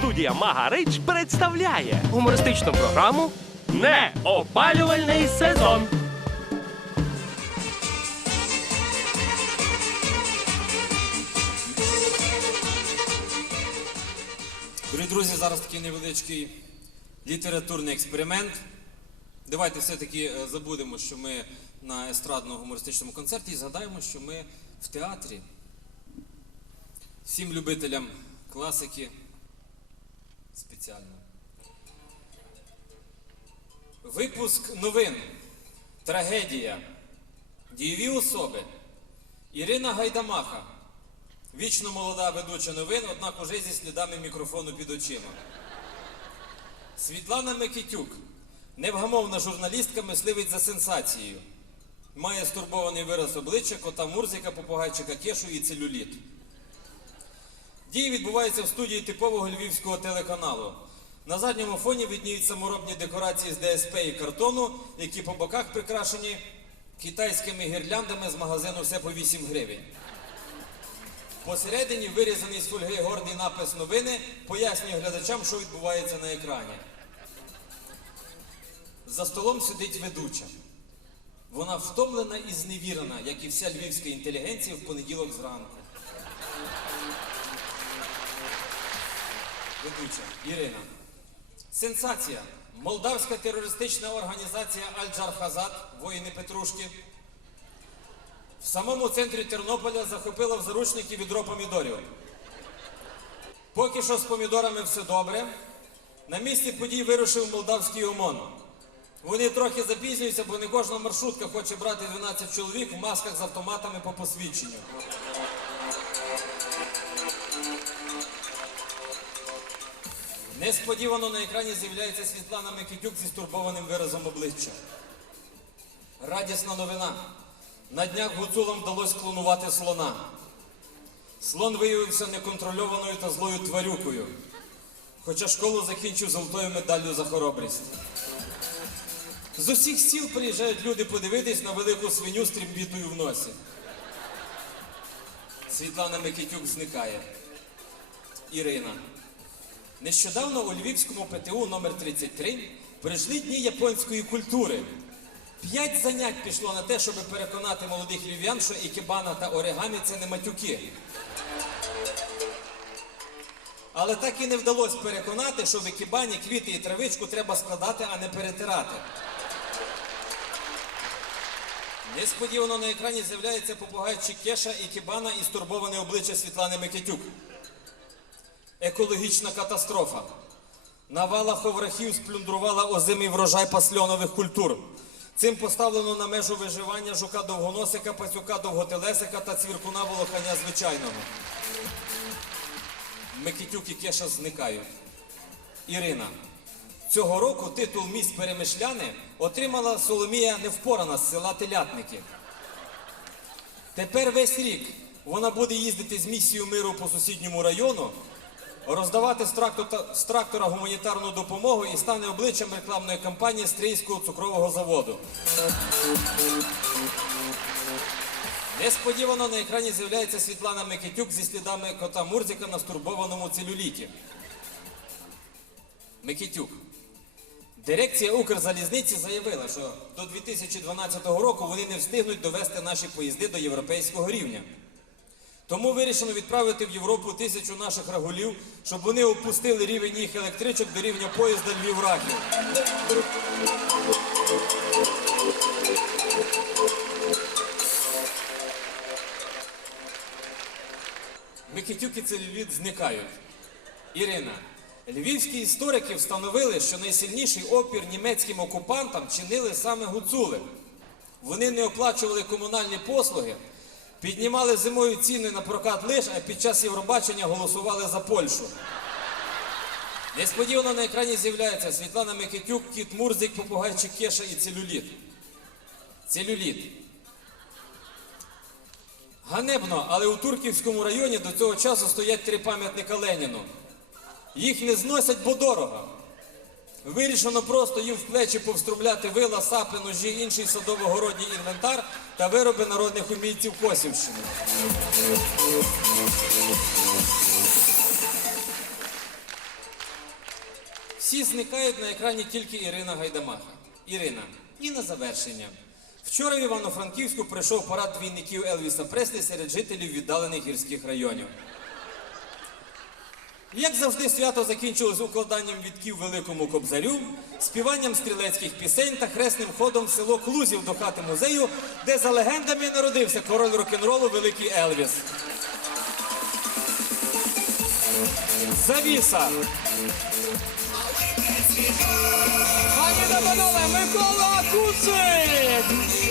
Студія Магарич представляє Гумористичну програму неопалювальний сезон. Дорогі друзі, зараз такий невеличкий літературний експеримент. Давайте все-таки е, забудемо, що ми на естрадно-гумористичному концерті і згадаємо, що ми в театрі. Всім любителям класики спеціально. Випуск новин. Трагедія. Дієві особи. Ірина Гайдамаха. Вічно молода ведуча новин, однак уже зі слідами мікрофону під очима. Світлана Микитюк, невгамовна журналістка, мисливець за сенсацією. Має стурбований вираз обличчя, кота Мурзика, попугайчика Кешу і целюліт. Дії відбуваються в студії типового львівського телеканалу. На задньому фоні видніють саморобні декорації з ДСП і картону, які по боках прикрашені китайськими гірляндами з магазину все по 8 гривень. Посередині вирізаний з фольги гордий напис новини пояснює глядачам, що відбувається на екрані. За столом сидить ведуча. Вона втомлена і зневірена, як і вся львівська інтелігенція в понеділок зранку. Ведуча Ірина. Сенсація. Молдавська терористична організація Аль-Джархазат, воїни Петрушки, в самому центрі Тернополя захопила в заручники відро помідорів. Поки що з помідорами все добре. На місці подій вирушив молдавський ОМОН. Вони трохи запізнюються, бо не кожна маршрутка хоче брати 12 чоловік в масках з автоматами по посвідченню. Несподівано на екрані з'являється Світлана Микитюк зі стурбованим виразом обличчя. Радісна новина. На днях гуцулам вдалося клонувати слона. Слон виявився неконтрольованою та злою тварюкою. Хоча школу закінчив золотою медаллю за хоробрість. З усіх сіл приїжджають люди подивитись на велику свиню з трембітою в носі. Світлана Микитюк зникає. Ірина. Нещодавно у Львівському ПТУ номер 33 прийшли дні японської культури. П'ять занять пішло на те, щоб переконати молодих львів'ян, що ікебана та оригамі це не матюки. Але так і не вдалося переконати, що в ікебані квіти і травичку треба складати, а не перетирати. Несподівано на екрані з'являється попугайчик Кеша і Кібана і стурбоване обличчя Світлани Микитюк. Екологічна катастрофа. Навала ховрахів сплюндрувала озимий врожай пасльонових культур. Цим поставлено на межу виживання жука довгоносика, пацюка довготелесика та цвіркуна волоханя звичайного. Микитюк і Кеша зникають. Ірина. Цього року титул міс Перемишляни отримала Соломія Невпорана з села Телятники. Тепер весь рік вона буде їздити з місією миру по сусідньому району, роздавати з трактора, гуманітарну допомогу і стане обличчям рекламної кампанії Стрийського цукрового заводу. Несподівано на екрані з'являється Світлана Микитюк зі слідами кота Мурзика на стурбованому целюліті. Микитюк. Дирекція Укрзалізниці заявила, що до 2012 року вони не встигнуть довести наші поїзди до європейського рівня. Тому вирішено відправити в Європу тисячу наших рагулів, щоб вони опустили рівень їх електричок до рівня поїзда Львів-Рахів. Микитюк і целюліт зникають. Ірина. Львівські історики встановили, що найсильніший опір німецьким окупантам чинили саме гуцули. Вони не оплачували комунальні послуги, піднімали зимою ціни на прокат лиш, а під час Євробачення голосували за Польщу. Несподівано на екрані з'являється Світлана Микитюк, Кіт Мурзик, попугайчик Кеша і целюліт. Целюліт. Ганебно, але у Турківському районі до цього часу стоять три пам'ятника Леніну. Їх не зносять, бо дорого. Вирішено просто їм в плечі повструмляти вила, сапи, ножі, інший садово-городній інвентар та вироби народних умільців Косівщини. Всі зникають на екрані тільки Ірина Гайдамаха. Ірина, і на завершення. Вчора в Івано-Франківську прийшов парад двійників Елвіса Преслі серед жителів віддалених гірських районів. Як завжди, свято закінчилось укладанням вітків великому кобзарю, співанням стрілецьких пісень та хресним ходом в село Клузів до хати музею, де за легендами народився король рок-н-ролу Великий Елвіс. Завіса. Пані та панове, Микола Куцик!